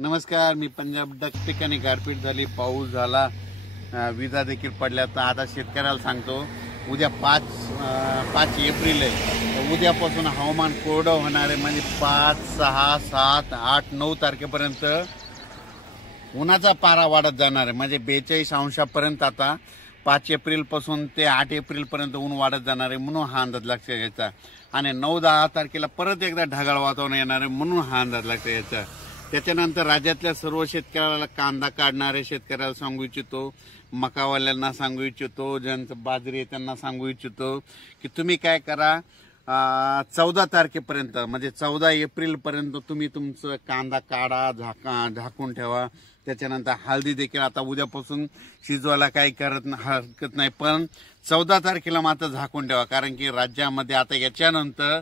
नमस्कार, मी पंजाब डक ठिकाणी गारपीट झाली, पाऊस झाला, विजा देखील पडल्या. तर आता शेतकऱ्याला सांगतो, उद्या 5 एप्रिल आहे. तर उद्यापासून हवामान कोरडं होणार आहे. म्हणजे 5, 6, 7, 8, 9 तारखेपर्यंत उन्हाचा पारा वाढत जाणार आहे. म्हणजे 42 अंशापर्यंत आता 5 एप्रिलपासून ते 8 एप्रिलपर्यंत ऊन वाढत जाणार आहे. म्हणून हा अंदाज लक्षात घ्यायचा. आणि 9-10 तारखेला परत एकदा ढगाळ वातावरण येणार आहे. म्हणून हा अंदाज लक्षात घ्यायचा. त्याच्यानंतर राज्यातल्या सर्व शेतकऱ्याला, कांदा काढणारे शेतकऱ्याला सांगू इच्छितो, मकावाल्यांना सांगू इच्छितो, ज्यांचं बाजरी आहे त्यांना सांगू इच्छितो की तुम्ही काय करा, 14 तारखेपर्यंत म्हणजे 14 एप्रिलपर्यंत तुम्ही तुमचं कांदा काढा, झाकून ठेवा. त्याच्यानंतर हळदी देखील आता उद्यापासून शिजवायला काही हरकत नाही, पण 14 तारखेला मात्र झाकून ठेवा. कारण की राज्यामध्ये आता याच्यानंतर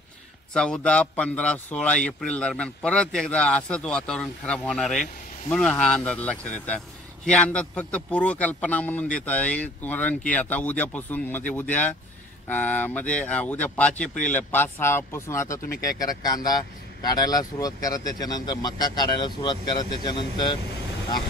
14, 15, 16 एप्रिल दरम्यान परत एकदा असंच वातावरण खराब होणार आहे. म्हणून हा अंदाज लक्षात येतात. ही अंदाज फक्त पूर्वकल्पना म्हणून देत आहे. कारण की आता उद्यापासून म्हणजे उद्या 5 एप्रिल आहे. 5-6 पासून आता तुम्ही काय करा, कांदा काढायला सुरुवात करा. त्याच्यानंतर मका काढायला सुरुवात करा. त्याच्यानंतर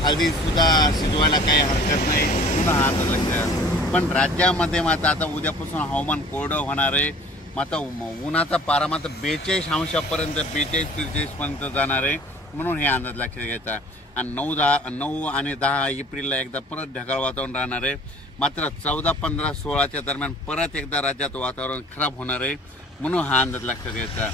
हळदी सुद्धा शिजवायला काही हरकत नाही. पुन्हा हा अंदाज लक्षात. पण राज्यामध्ये मात्र आता उद्यापासून हवामान कोरडं होणार आहे. मात्र उन्हाचा पारा मात्र 42 अंशापर्यंत 42-43 पर्यंत जाणार आहे. म्हणून हे अंदाज लक्षात घ्यायचा. आणि 9 आणि 10 एप्रिलला एकदा परत ढगाळ वातावरण राहणार आहे. मात्र 14, 15, 16च्या दरम्यान परत एकदा राज्यात वातावरण खराब होणार आहे. म्हणून हा अंदाज लक्षात घ्यायचा.